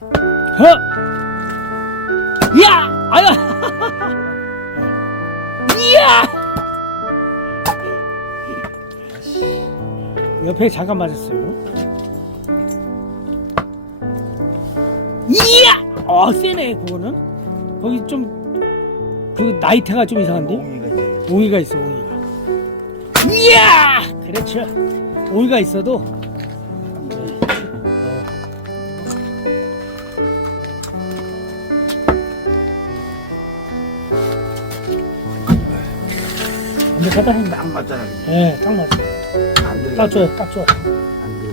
허! 야! 아야! 이야! 옆에 잠깐 맞았어요. 이야! 세네, 그거는. 거기 좀, 그, 나이테가 좀 이상한데? 옹이가 있어, 옹이가. 이야! 그렇죠. 옹이가 있어도. 완벽하다. 딱 맞잖아. 예, 딱 맞아. 안 들어가. 딱 좋아요, 딱 좋아. 안